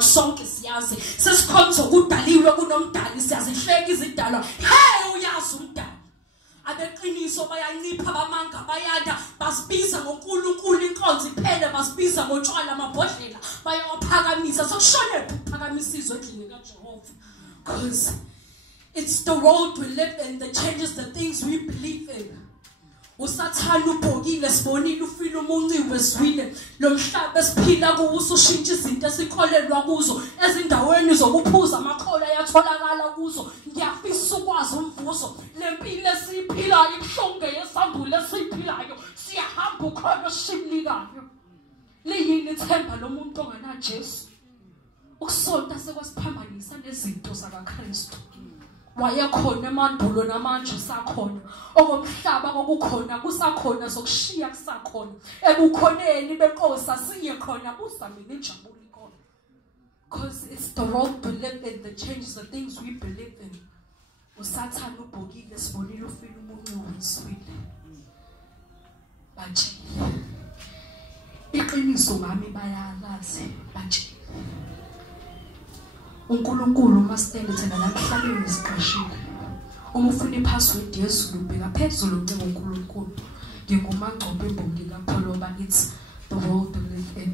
world sonke siyazi sesikhonza ukudaliwe kunomdali siyazihleka izidalwa hey uyazi umdali abeqiniso bayancipha bamanga bayanda basibiza ngoNkulunkulu inkonzo iphele basibiza ngotshwala amabhodlela bayawaphakamisa sokushone ukuphakamisa endlini kaJehova because it's the road we live in that changes the things we believe in. Usathana ubhokile sibonile ufile umunciwe siwile lo mhlaba esiphila kuwo usushintsha izinto esikholelwa kuzo ezindaweni zokuphuza amakhola ayatholakala kuzo ngiyafisa ukwazi umvuzo lempilo esiphilayo ibuhlungu yesambule esiphilayo siyahamba ukhona oshimlikayo liyini ithemba lomuntu ongana Jesu ukusonta sekwasiphambanisa nezinto zakaKristu wayekhona emandulo namanje usakhona okomhlaba kokukhona kusakhona sokushiya kusakhona ebukhoneni beqosa siye khona busamile injabulo ikona because it's the road to live in that changes the things we believe in. Usathana ubhokile sibonile ufile umuncu weswile bathi iqiniso ngami bayalazi bathi uNkulunkulu masitende thina namhlanje isiqashile uma ufuna ipassword yesu ubheka phezulu ucinga uNkulunkulu ngingumangcobo embongi kaPholoba it's the world to live in.